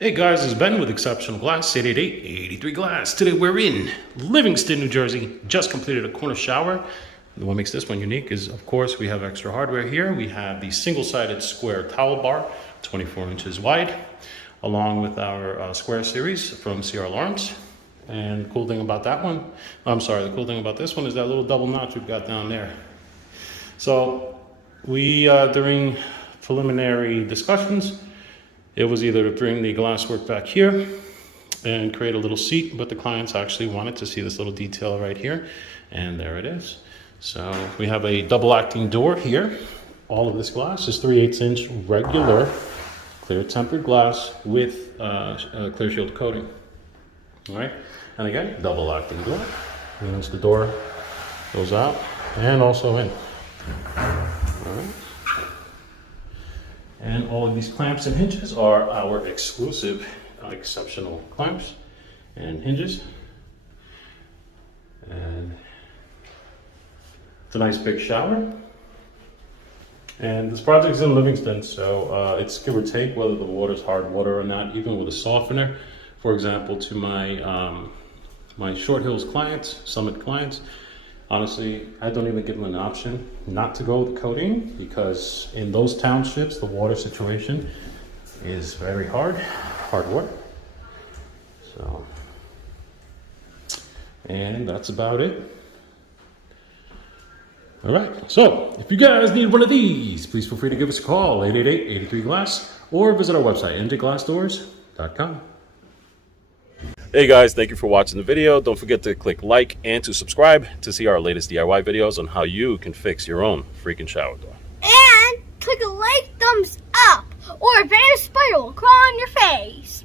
Hey guys, it's Ben with Exceptional Glass, 888-83 Glass. Today we're in Livingston, New Jersey. Just completed a corner shower. What makes this one unique is, of course, we have extra hardware here. We have the single-sided square towel bar, 24 inches wide, along with our square series from CR Lawrence. And the cool thing about that one, the cool thing about this one is that little double notch we've got down there. So we, during preliminary discussions, it was either to bring the glasswork back here and create a little seat, but the clients actually wanted to see this little detail right here, and there it is. So we have a double acting door here. All of this glass is 3/8 inch regular clear tempered glass with clear shield coating. All right, and again, double acting door. Means the door goes out and also in. All right. And all of these clamps and hinges are our exclusive exceptional clamps and hinges. And it's a nice big shower. And this project is in Livingston, so it's give or take whether the water's hard water or not, even with a softener. For example, to my my Short Hills clients, Summit clients, honestly, I don't even give them an option not to go with the coating, because in those townships, the water situation is very hard water. So, and that's about it. All right, so if you guys need one of these, please feel free to give us a call, 888-83 Glass, or visit our website, njglassdoors.com. Hey guys, thank you for watching the video. Don't forget to click like and to subscribe to see our latest DIY videos on how you can fix your own freaking shower door. And click a like, thumbs up, or a banner spider will crawl on your face.